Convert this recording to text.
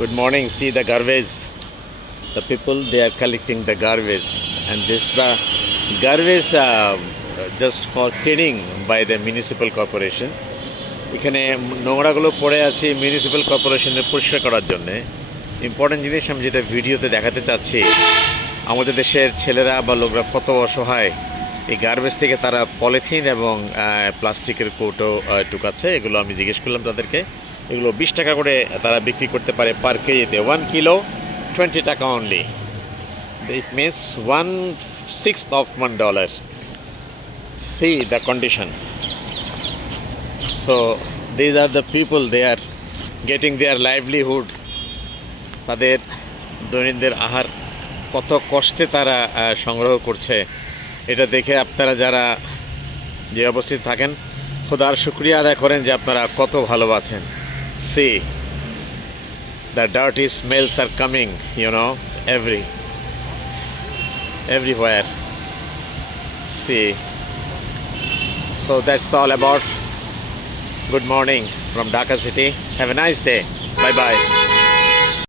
Good morning. See the garbage. The people they are collecting the garbage, and this the garbage just for cleaning by the municipal corporation. এখানে নোংরাগুলো পড়ে আছে municipal কর্পোরেশনের পরিষ্কার করার জন্যে। Important জিনিস আমি যেটা ভিডিওতে দেখাতে চাচ্ছি, আমাদের দেশের ছেলেরা বা লোকরা কত অসহায়। এই গার্বেজ থেকে তারা পলিথিন এবং প্লাস্টিকের কৌটো টুকাচ্ছে। এগুলো আমি জিজ্ঞেস করলাম তাদেরকে, এগুলো 20 টাকা করে তারা বিক্রি করতে পারে পার কেজিতে। 1 কিলো 20 টাকা only. It means 1/6 of $1. See the condition. So these are the people, they are getting their livelihood. তাদের দৈনন্দিন আহার কত কষ্টে তারা সংগ্রহ করছে, এটা দেখে আপনারা যারা যে অবস্থিত থাকেন খোদার শুকরিয়া আদায় করেন যে আপনারা কত ভালোবাসেন। See, the dirty smells are coming, everywhere. See, so that's all about. Good morning from Dhaka city. Have a nice day. Bye bye.